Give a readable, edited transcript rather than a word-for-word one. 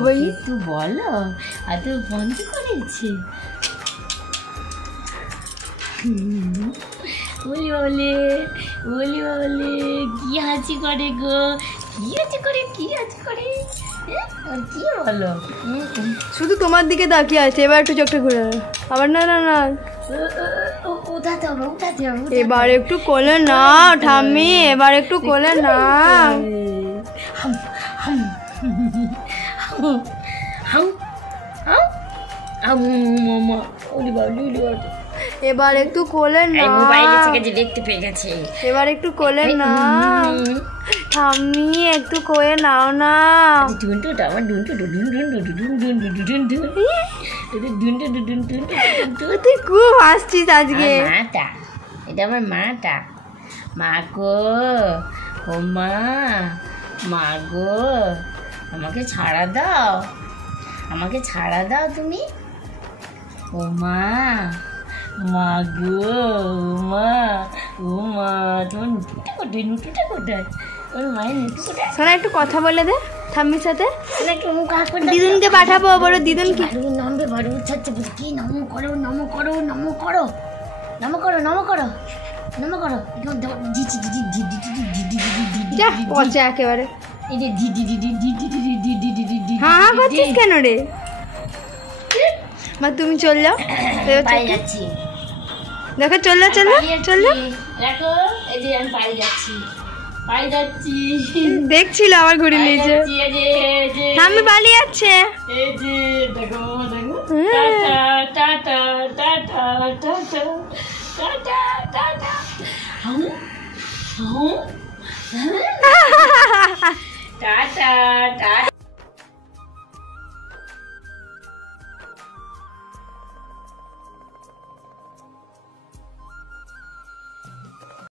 ভাই একটু বলো এত বন্ধ করেছে বলি বলে বলি বলে কি হাসি করে গো কি হাসি করে কি হাসি করে কি বলো শুধু তোমার দিকে তাকিয়ে আছে এবার একটু চোখটা ঘুরে আবার না না না উঠাতে হবে উঠাতে হবে এবার একটু কোলে না ঠাম্মি এবার একটু কোলে না এবার একটু কোলে না মোবাইলে থেকে দেখতে পেয়ে গেছে এবার একটু কোলে না ঠাম্মি একটু কোলে নাও না ডুনটুটা আমার ডুনটু তুই খুব হাসছিস আজকে মাটা এটা আমার মাটা মা গো ও মা মা গো আমাকে ছাড়া দাও আমাকে ছাড়া দাও তুমি ও মা মা গো ও মা তোমার নুটুটা কোথায় ওর মায়ের নুটু কোথায় শোনা একটু কথা বলে দে ঠাম্মির সাথে একটু মুখ হাত করে দিদুনকে পাঠাবো বড় দিদুন কি নামবে বড় উচ্ছাচ্ছে কি নম করো নম করো নম করো নম করো নম করো নম করো যা পচা একেবারে এই যে হ্যাঁ হ্যাঁ করছিস কেন রে মা তুমি চল যাও পাই যাচ্ছি দেখো চল যাও চল যাও চল যাও দেখো এই যে আমি পাই যাচ্ছি দেখছিল আমার ঘুরে নিয়েছে আমি পালিয়ে যাচ্ছে এই যে দেখো দেখো tata tata tata tata tata tata